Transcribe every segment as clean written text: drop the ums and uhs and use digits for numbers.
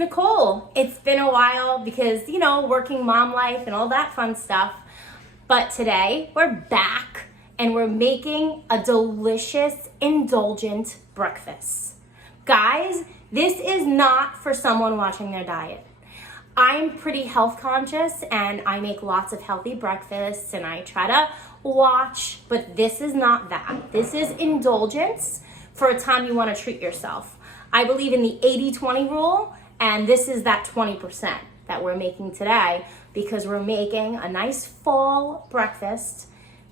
Nicole. It's been a while because, you know, working mom life and all that fun stuff. But today we're back and we're making a delicious, indulgent breakfast. Guys, this is not for someone watching their diet. I'm pretty health conscious and I make lots of healthy breakfasts and I try to watch, but this is not that. This is indulgence for a time you want to treat yourself. I believe in the 80-20 rule, and this is that 20% that we're making today because we're making a nice fall breakfast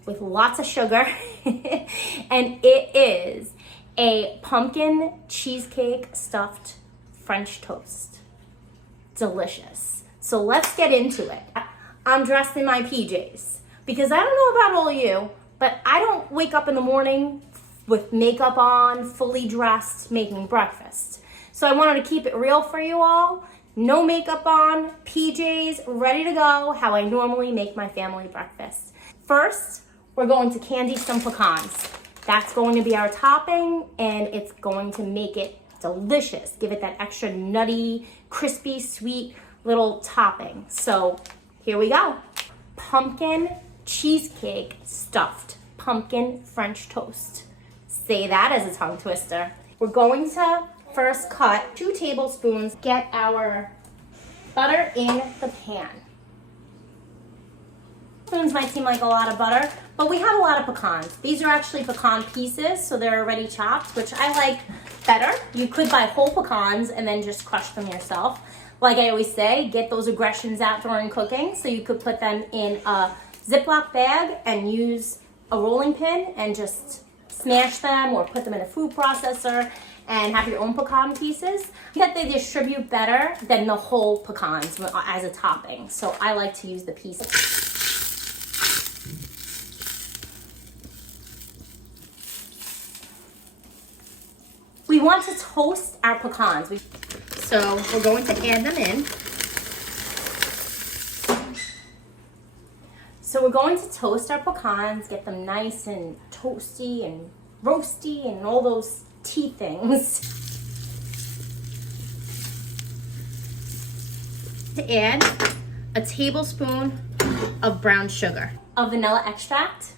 with lots of sugar, and it is a pumpkin cheesecake stuffed French toast. Delicious. So let's get into it. I'm dressed in my PJs because I don't know about all of you, but I don't wake up in the morning with makeup on, fully dressed, making breakfast. So I wanted to keep it real for you all. No makeup on, PJs, ready to go, how I normally make my family breakfast. First, we're going to candy some pecans. That's going to be our topping, and it's going to make it delicious. Give it that extra nutty, crispy, sweet little topping. So here we go. Pumpkin cheesecake stuffed pumpkin French toast. Say that as a tongue twister. We're going to first cut 2 tablespoons, get our butter in the pan. Spoons might seem like a lot of butter, but we have a lot of pecans. These are actually pecan pieces, so they're already chopped, which I like better. You could buy whole pecans and then just crush them yourself. Like I always say, get those aggressions out during cooking, so you could put them in a Ziploc bag and use a rolling pin and just smash them or put them in a food processor and have your own pecan pieces. That they distribute better than the whole pecans as a topping. So I like to use the pieces. We want to toast our pecans. So we're going to add them in. So we're going to toast our pecans, get them nice and toasty and roasty and all those tea things. To add a tablespoon of brown sugar, of vanilla extract,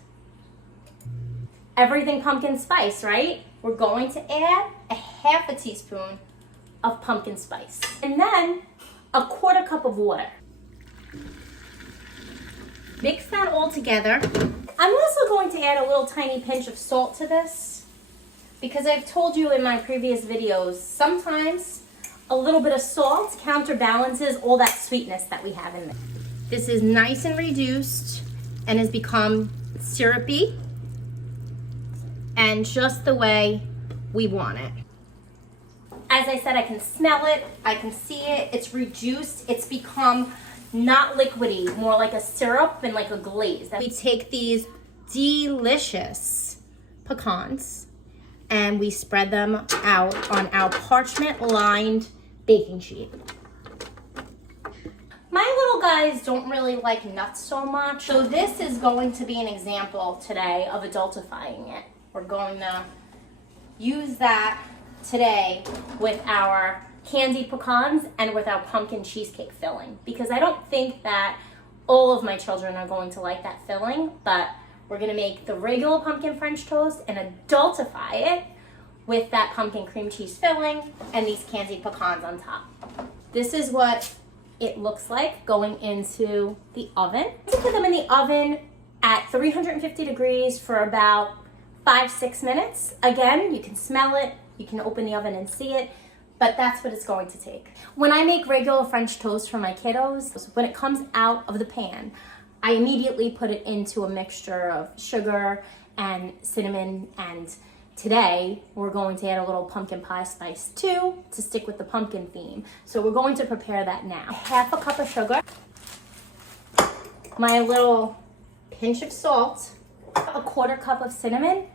everything pumpkin spice, right? We're going to add a half a teaspoon of pumpkin spice, and then a 1/4 cup of water. Mix that all together. I'm also going to add a little tiny pinch of salt to this because I've told you in my previous videos, sometimes a little bit of salt counterbalances all that sweetness that we have in there. This is nice and reduced and has become syrupy and just the way we want it. As I said, I can smell it, I can see it, it's reduced, it's become not liquidy, more like a syrup and like a glaze. We take these delicious pecans and we spread them out on our parchment lined baking sheet. My little guys don't really like nuts so much, so this is going to be an example today of adultifying it. We're going to use that today with our candied pecans and with our pumpkin cheesecake filling, because I don't think that all of my children are going to like that filling, but we're going to make the regular pumpkin French toast and adultify it with that pumpkin cream cheese filling and these candied pecans on top. This is what it looks like going into the oven. You put them in the oven at 350 degrees for about 5-6 minutes. Again, you can smell it, you can open the oven and see it, but that's what it's going to take. When I make regular French toast for my kiddos, when it comes out of the pan, I immediately put it into a mixture of sugar and cinnamon, and today we're going to add a little pumpkin pie spice too to stick with the pumpkin theme. So we're going to prepare that now. 1/2 cup of sugar, my little pinch of salt, a 1/4 cup of cinnamon.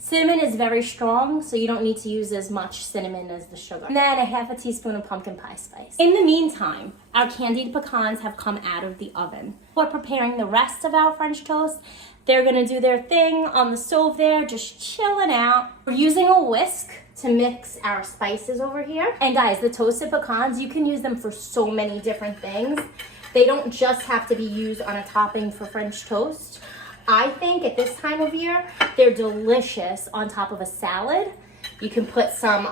Cinnamon is very strong, so you don't need to use as much cinnamon as the sugar. And then a 1/2 teaspoon of pumpkin pie spice. In the meantime, our candied pecans have come out of the oven. We're preparing the rest of our French toast. They're gonna do their thing on the stove there, just chilling out. We're using a whisk to mix our spices over here. And guys, the toasted pecans, you can use them for so many different things. They don't just have to be used on a topping for French toast. I think at this time of year, they're delicious on top of a salad. You can put some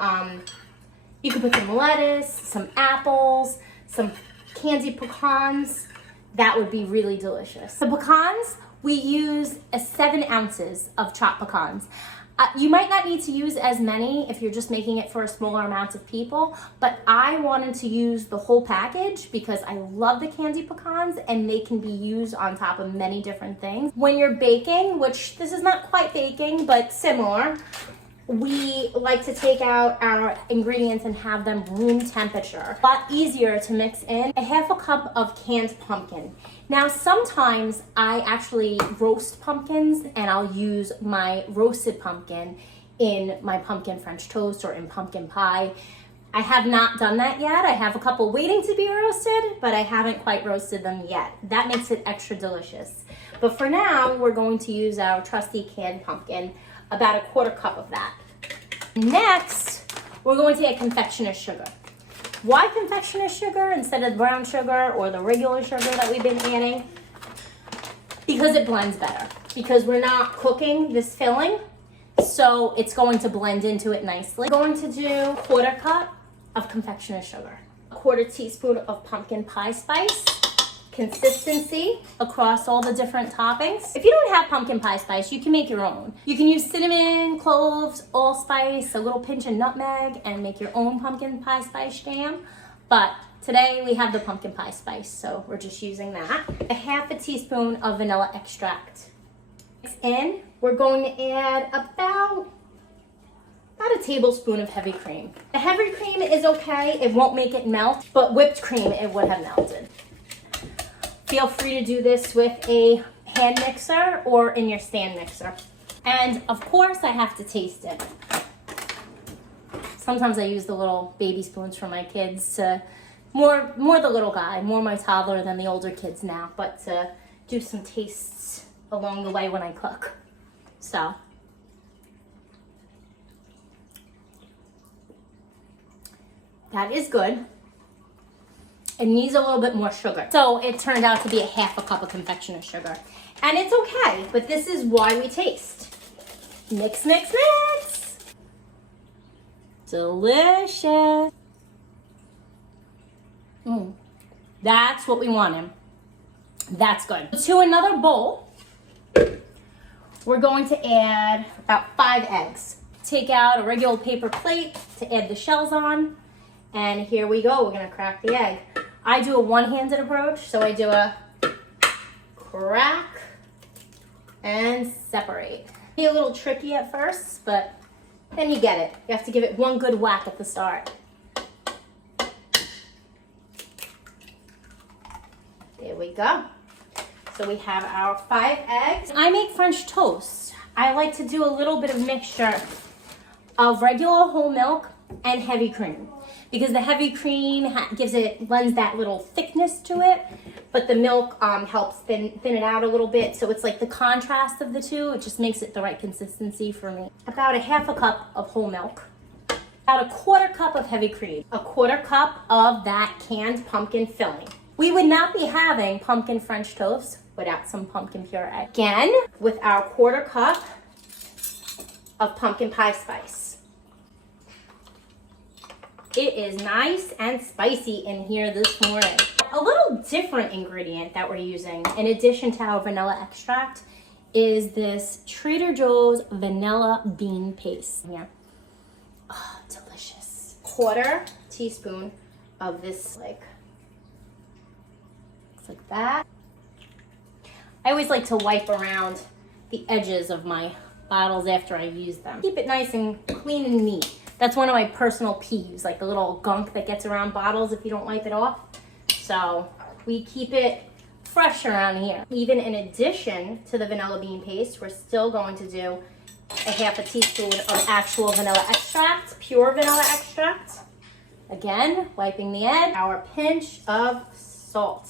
lettuce, some apples, some candied pecans. That would be really delicious. The pecans, we use 7 ounces of chopped pecans. You might not need to use as many if you're just making it for a smaller amount of people, but I wanted to use the whole package because I love the candied pecans and they can be used on top of many different things. When you're baking, which this is not quite baking, but similar, we like to take out our ingredients and have them room temperature. A lot easier to mix in a half a cup of canned pumpkin. Now, sometimes I actually roast pumpkins and I'll use my roasted pumpkin in my pumpkin French toast or in pumpkin pie. I have not done that yet. I have a couple waiting to be roasted, but I haven't quite roasted them yet. That makes it extra delicious. But for now, we're going to use our trusty canned pumpkin, about a 1/4 cup of that. Next, we're going to add confectioner's sugar. Why confectioner's sugar instead of brown sugar or the regular sugar that we've been adding? Because it blends better. Because we're not cooking this filling, so it's going to blend into it nicely. We're going to do 1/4 cup of confectioner's sugar, 1/4 teaspoon of pumpkin pie spice, consistency across all the different toppings. If you don't have pumpkin pie spice, you can make your own. You can use cinnamon, cloves, allspice, a little pinch of nutmeg, and make your own pumpkin pie spice jam. But today we have the pumpkin pie spice, so we're just using that. A 1/2 teaspoon of vanilla extract. Mix in, we're going to add about a tablespoon of heavy cream. The heavy cream is okay, it won't make it melt, but whipped cream, it would have melted. Feel free to do this with a hand mixer or in your stand mixer. And of course, I have to taste it. Sometimes I use the little baby spoons for my kids to, more the little guy, more my toddler than the older kids now, but to do some tastes along the way when I cook. So. That is good. It needs a little bit more sugar. So it turned out to be a 1/2 cup of confectioner's sugar. And it's okay, but this is why we taste. Mix, mix, mix. Delicious. That's what we wanted. That's good. To another bowl, we're going to add about 5 eggs. Take out a regular paper plate to add the shells on. And here we go, we're gonna crack the egg. I do a one-handed approach, so I do a crack and separate. Be a little tricky at first, but then you get it. You have to give it one good whack at the start. There we go. So we have our 5 eggs. I make French toast. I like to do a little bit of mixture of regular whole milk and heavy cream, because the heavy cream lends that little thickness to it, but the milk helps thin it out a little bit, so it's like the contrast of the two. It just makes it the right consistency for me. About a 1/2 cup of whole milk, about a 1/4 cup of heavy cream, a 1/4 cup of that canned pumpkin filling. We would not be having pumpkin French toast without some pumpkin puree. Again, with our 1/4 cup of pumpkin pie spice. It is nice and spicy in here this morning. A little different ingredient that we're using, in addition to our vanilla extract, is this Trader Joe's vanilla bean paste. Yeah. Oh, delicious. 1/4 teaspoon of this, looks like that. I always like to wipe around the edges of my bottles after I use them. Keep it nice and clean and neat. That's one of my personal peeves, like the little gunk that gets around bottles if you don't wipe it off. So we keep it fresh around here. Even in addition to the vanilla bean paste, we're still going to do a 1/2 teaspoon of actual vanilla extract, pure vanilla extract. Again, wiping the edge. Our pinch of salt.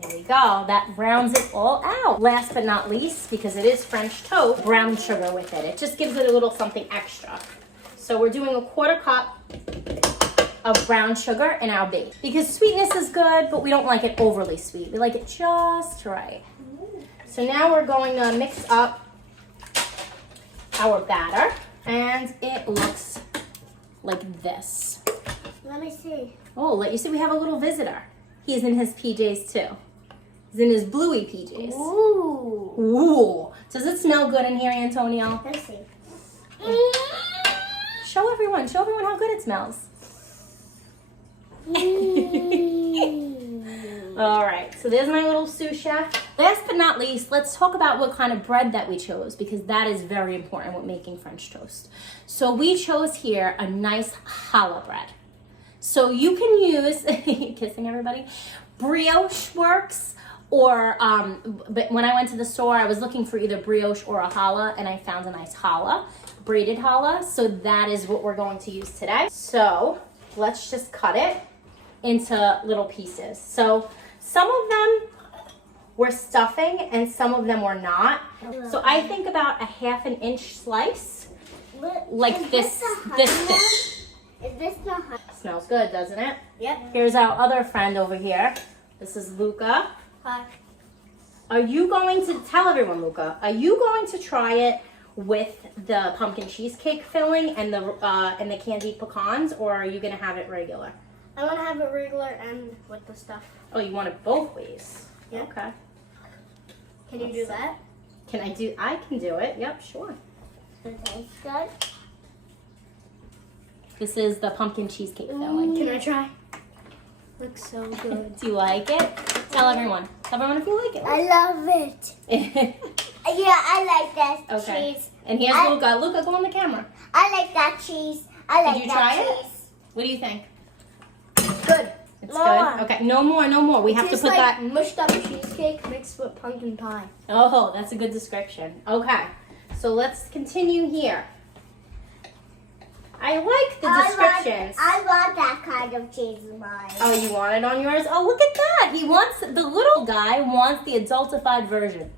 There we go. That rounds it all out. Last but not least, because it is French toast, brown sugar with it. It just gives it a little something extra. So we're doing a 1/4 cup of brown sugar in our base. Because sweetness is good, but we don't like it overly sweet. We like it just right. So now we're going to mix up our batter, and it looks like this. Let me see. Oh, let you see we have a little visitor. He's in his PJs too. He's in his bluey PJs. Ooh. Ooh. Does it smell good in here, Antonio? Let's see. Show everyone how good it smells. All right, so there's my little sous chef. Last but not least, let's talk about what kind of bread that we chose, because that is very important when making French toast. So we chose here a nice challah bread. So you can use, kissing everybody, brioche works, or, but when I went to the store, I was looking for either brioche or a challah, and I found a nice challah, braided challah. So that is what we're going to use today. So let's just cut it into little pieces. So some of them were stuffing and some of them were not. So I think about a 1/2 inch slice, like this thick. Is this not hot? Smells good, doesn't it? Yep. Here's our other friend over here. This is Luca. Hi. Are you going to, tell everyone, Luca, are you going to try it with the pumpkin cheesecake filling and the candied pecans, or are you gonna have it regular? I want to have it regular and with the stuff. Oh, you want it both ways? Yeah. Okay. Can you do that? I can do it. Yep, sure. Does it taste good? This is the pumpkin cheesecake filling. Can I try? Looks so good. Do you like it? Tell everyone. Tell everyone if you like it. I love it. Yeah, I like that Okay. cheese. And here's Luca. Luca, go on the camera. I like that cheese. I like Did you that try cheese. it? What do you think? Good. It's More. good? Okay, no more. We have to Tastes put like that. mushed up cheesecake mixed with pumpkin pie. Oh, that's a good description. Okay, so let's continue here. I like the descriptions. I want that kind of cheese in mine. Oh, you want it on yours? Oh, look at that. The little guy wants the adultified version.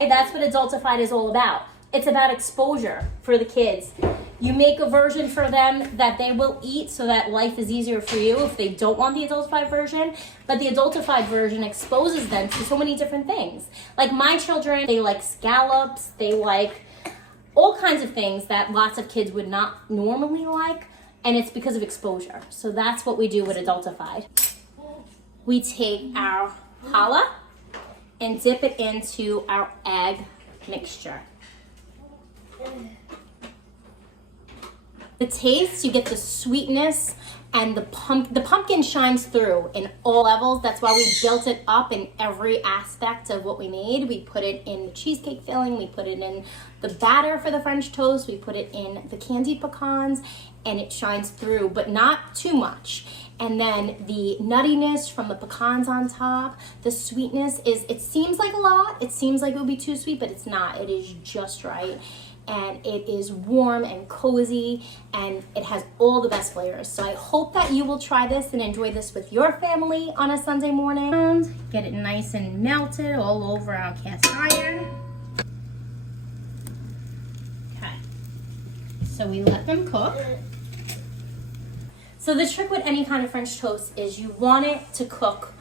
And that's what adultified is all about. It's about exposure for the kids. You make a version for them that they will eat so that life is easier for you if they don't want the adultified version. But the adultified version exposes them to so many different things. Like my children, they like scallops, they like all kinds of things that lots of kids would not normally like, and it's because of exposure. So that's what we do with adultified. We take our challah and dip it into our egg mixture. The taste, you get the sweetness, and the pumpkin shines through in all levels. That's why we built it up in every aspect of what we made. We put it in the cheesecake filling, we put it in the batter for the French toast, we put it in the candied pecans, and it shines through, but not too much. And then the nuttiness from the pecans on top, the sweetness is, it seems like a lot, it seems like it would be too sweet, but it's not. It is just right. And it is warm and cozy, and it has all the best flavors. So I hope that you will try this and enjoy this with your family on a Sunday morning. Get it nice and melted all over our cast iron. Okay, so we let them cook. So the trick with any kind of French toast is you want it to cook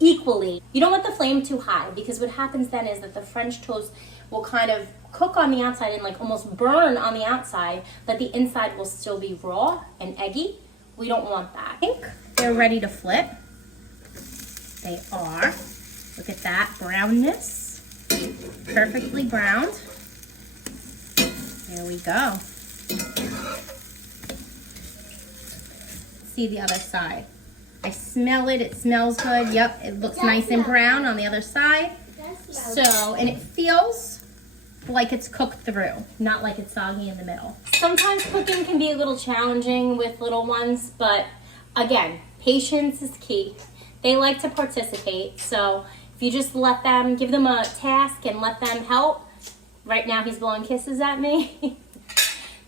equally. You don't want the flame too high, because what happens then is that the French toast will kind of cook on the outside and like almost burn on the outside, but the inside will still be raw and eggy. We don't want that. I think they're ready to flip. They are. Look at that brownness. Perfectly browned. There we go. See the other side. I smell it. It smells good. Yep, it looks nice and brown on the other side. So, and it feels like it's cooked through, not like it's soggy in the middle. Sometimes cooking can be a little challenging with little ones, but again, patience is key. They like to participate, so if you just let them, give them a task and let them help, right now he's blowing kisses at me,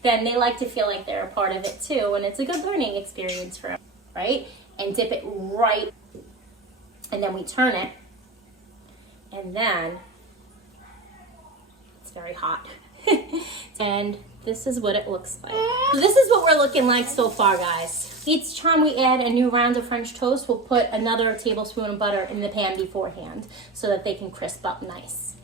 then they like to feel like they're a part of it too, and it's a good learning experience for them, right? And dip it right, and then we turn it And then, it's very hot. And this is what it looks like. So this is what we're looking like so far, guys. Each time we add a new round of French toast, we'll put another tablespoon of butter in the pan beforehand so that they can crisp up nice.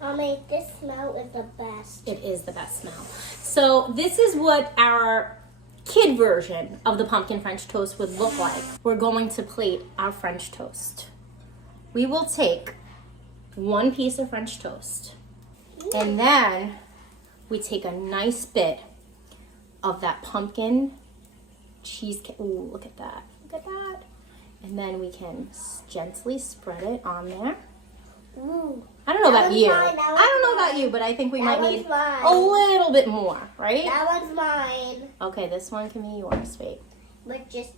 Mommy, this smell is the best. It is the best smell. So this is what our kid version of the pumpkin French toast would look like. We're going to plate our French toast. We will take one piece of French toast, and then we take a nice bit of that pumpkin cheesecake. Ooh, look at that. Look at that. And then we can gently spread it on there. Ooh. I don't know That about one's you. mine, that I one's don't know about mine. you, but I think we That might need one's mine. a little bit more, right? That one's mine. Okay, this one can be yours, babe. But just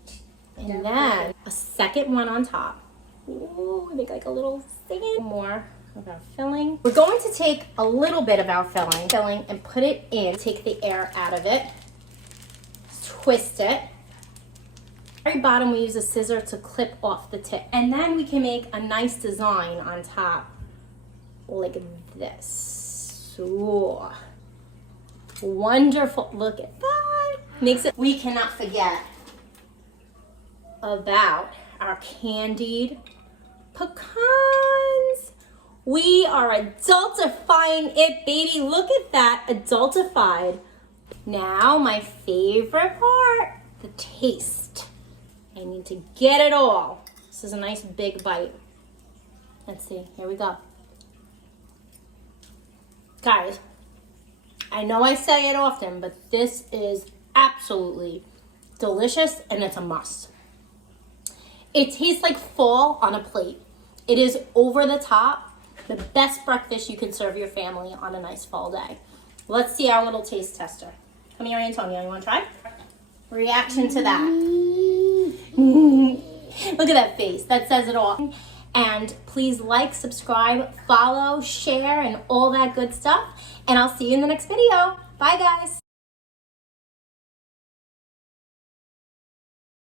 And then a second one on top. Ooh, we make like a little thing. More of our filling. We're going to take a little bit of our filling and put it in. Take the air out of it. Twist it. Very bottom, we use a scissor to clip off the tip. And then we can make a nice design on top like this. Ooh. Wonderful. Look at that. Makes it. We cannot forget about our candied pecans. We are adultifying it, baby. Look at that, adultified. Now, my favorite part, the taste. I need to get it all. This is a nice big bite. Let's see, here we go. Guys, I know I say it often, but this is absolutely delicious and it's a must. It tastes like fall on a plate. It is over the top, the best breakfast you can serve your family on a nice fall day. Let's see our little taste tester. Come here, Antonio, you wanna try? Reaction to that. Look at that face, that says it all. And please like, subscribe, follow, share, and all that good stuff. And I'll see you in the next video. Bye, guys.